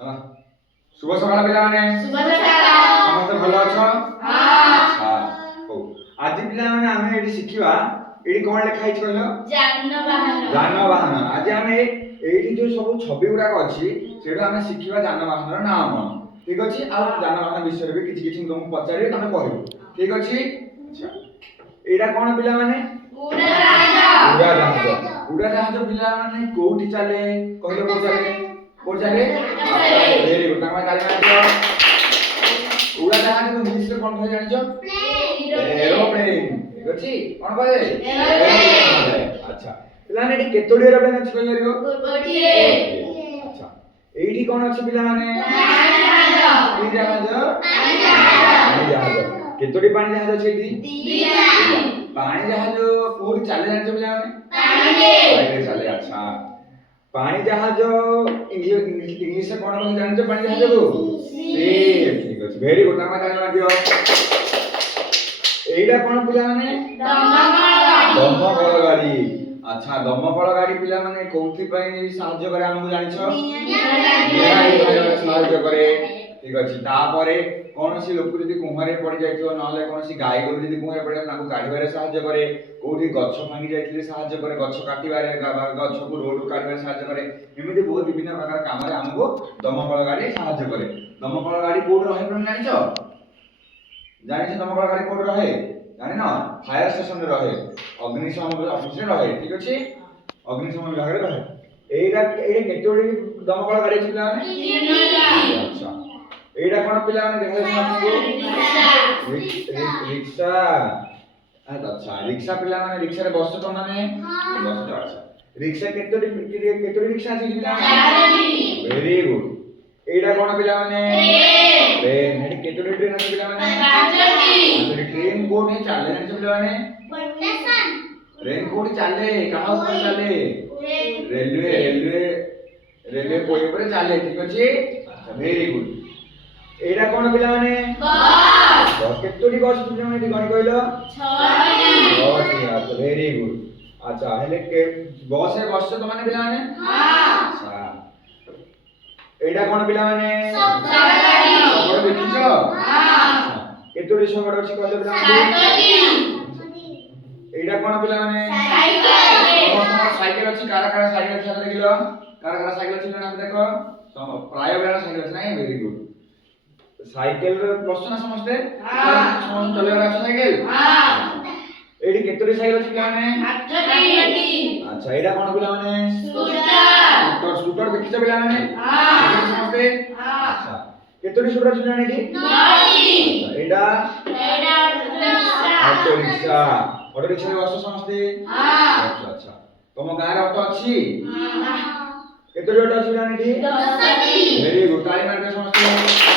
ହେଲା शुभ सकाळ पिलाने शुभ सकाळ समस्त भलो अछ अच्छा हो आज पिलाने आमे एडी शिखिबा एडी कोन लेखा छि कहलो जानवाहन आज आमे एडी जो सब छवि गुडा अछि सेडो आमे शिखिबा जानवाहन रो नाम ठीक अछि आ जानवाहन विषय रे किछि किछि तुम पचारे तमे कहबो ठीक अछि अच्छा एडा कोन पिला माने उड़ाजाहाज पिला माने कोठी चले कहलो को चले वेरी गुड नाम गाड़ी माने उड़ाजाहाज को इंग्लिश रे कोन कह जानिछो एरोप्लेन ठीक अछि कोन कहले एरोप्लेन अच्छा पिला ने केतोडी एरोप्लेन अछि कहले रियो गोटिए अच्छा एठी कोन अछि पिला माने पानी जहाज केतोडी पानी जहाज अछि एठी पानी जहाज कोठी चले जानिछो पिला माने पानी चले अच्छा पानी जहाज इंग्लिश से कोन कोन जानिछो पानी जहाज को शिप ठीक अछि वेरी गुड नाम गाड़ी मादियो एइडा कोन पिला माने दमकल गाड़ी अच्छा दमकल गाड़ी पिला माने कोथि पई सहाय्य करे हमहु जानिछो सहाय्य करे ठीक अछि तापरे कोनसी लोक जदी कुहरे पड़ जाइतो नले कोनसी गाय गरु जदी कुहरे पड़े ताकू गाड़ीबारे सहाय्य करे कोठी गच्छ भांगी जाइथिले सहाय्य करे गच्छ काटिबारे गच्छ को रोड काटिबारे सहाय्य करे एमिति बहुत विभिन्न प्रकार काम रे हमको दमकल गाड़ी सहाय्य करे दमकल गाड़ी कोड रहे प्रम जानिछो जानिछो दमकल गाड़ी कोड रहे जानि न फायर स्टेशन रे रहे अग्निशमन ऑफिस रे रहे ठीक अछि अग्निशमन विभाग रे रहे एइडा केतोडी दमकल गाड़ी छिला ने अच्छा एइडा कोन पिला माने देखै छथि रिक्शा अच्छा रिक्शा पिला माने रिक्शा रे बस तो माने बस तो अच्छा रिक्शा केतोडी रिक्शा अछि पिला चारटी वेरी गुड एइडा कोन पिला माने ट्रेन हेडी केतोडी ट्रेन अछि पिला माने पांचटी ट्रेन कोड हे चाले अछि पिला माने ट्रेन कोड चाले कहा ऊपर चाले रेलवे कोई ऊपर चाले ठीक अछि अच्छा वेरी गुड एडा कोन पिला माने बस केतोडी बस पिला माने गणी कहलो 6टी अच्छा वेरी गुड अच्छा हेले के बस है बस तो माने पिला माने अच्छा एडा कोन पिला माने शगड़ गाड़ी शगड़ देखिछो केतोडी शगड़ अछि कहलो पिला माने 7टी एडा कोन पिला माने साइकिल अछि कारा साइकिल अछि देखिलो कारा साइकिल अछि ना देखो प्राय बेला साइकिल अछि नाही वेरी गुड साइकिल रे बसो ना समझते हां चले वाला साइकिल हां एडी केतोडी साइकिल अछि पिलाने 8टी अच्छा एडा कोन पिला माने स्कूटर देखिछ पिला माने हां समझते हां अच्छा केतोडी स्कूटर अछि जाने की 9टी एडा ऑटो रिक्शा रे बसो समझते हां अच्छा अच्छा तम गाय रे ऑटो अछि हां केतोडी ऑटो अछि जाने की 10टी वेरी गुड ताली मार के समझते